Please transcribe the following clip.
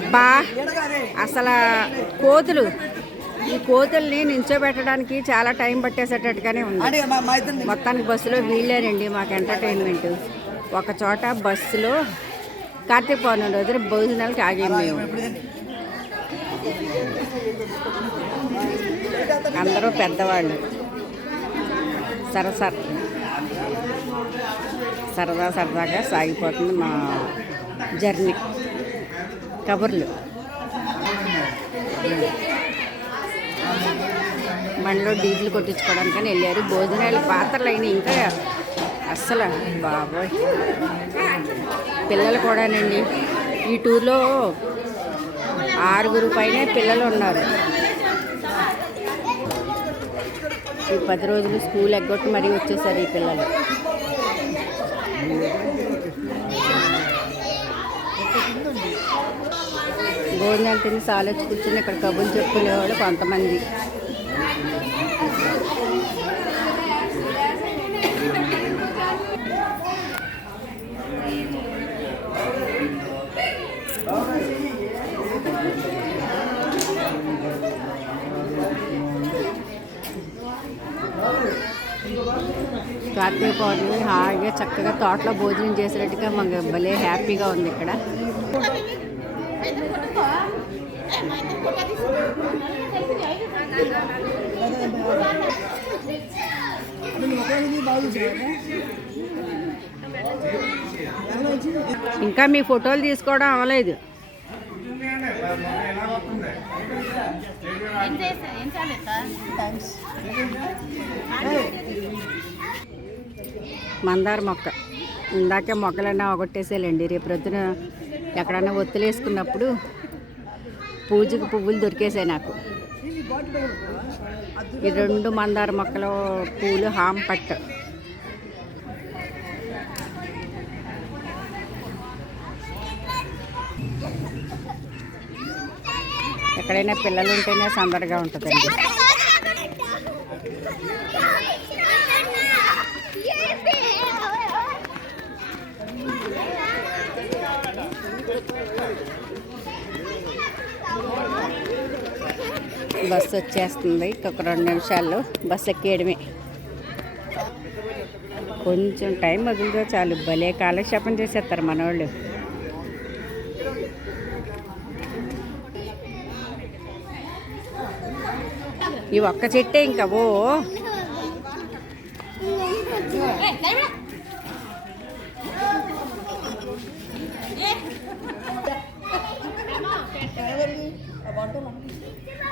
అబ్బా అసలు కోతులు ఈ కోతుల్ని నించోబెట్టడానికి చాలా టైం పట్టేసేటట్టుగానే ఉంది. మొత్తానికి బస్సులో వీళ్ళేనండి మాకు ఎంటర్టైన్మెంట్. ఒక చోట బస్సులో కార్తీక పౌర్ణమి రోజున భోజనాలకి ఆగాము మేము. అందరూ పెద్దవాళ్ళు. సరసర సరదా సరదాగా సాగిపోతుంది మా జర్నీ. కబుర్లు. బండిలో డీజిల్ కొట్టించుకోవడానికని వెళ్ళారు. భోజనాలు పాత్రలు అయినాయి ఇంకా. అస్సలు బాబోయ్. పిల్లలు కూడానండి. ఈ టూర్లో ఆరుగురు పైన పిల్లలు ఉన్నారు. ఈ పది రోజులు స్కూల్ ఎగ్గొట్టి మరీ వచ్చేసారు ఈ పిల్లలు. భోజనాలు తిని సాలొచ్చి కూర్చుని ఇక్కడ కబుర్లు చెప్పుకునేవాళ్ళు కొంతమంది. కార్తీక పౌర్ణమి హాయిగా చక్కగా తోటలో భోజనం చేసినట్టుగా మాకు భలే హ్యాపీగా ఉంది ఇక్కడ. ఇంకా మీ ఫోటోలు తీసుకోవడం అవ్వలేదు. మందార మొక్క. ఇందాకే మొక్కలన్నా ఒకటేసేయాలండి రేపు రొద్దున ఎక్కడన్నా ఒత్తులేసుకున్నప్పుడు పూజకు పువ్వులు దొరికేసాయి నాకు. ఈ రెండు మందార మొక్కలు పూలు హామ్ పట్టు. ఎక్కడైనా పిల్లలు ఉంటేనే సందడిగా ఉంటుందండి. బస్సు వచ్చేస్తుంది. ఇంకొక రెండు నిమిషాల్లో బస్సు ఎక్కేయడమే. కొంచెం టైం వదిలితే చాలు. భలే కాలక్షేపం చేసేస్తారు మనోళ్ళు. ఈ ఒక్క చెట్టే ఇంకా ఓ water.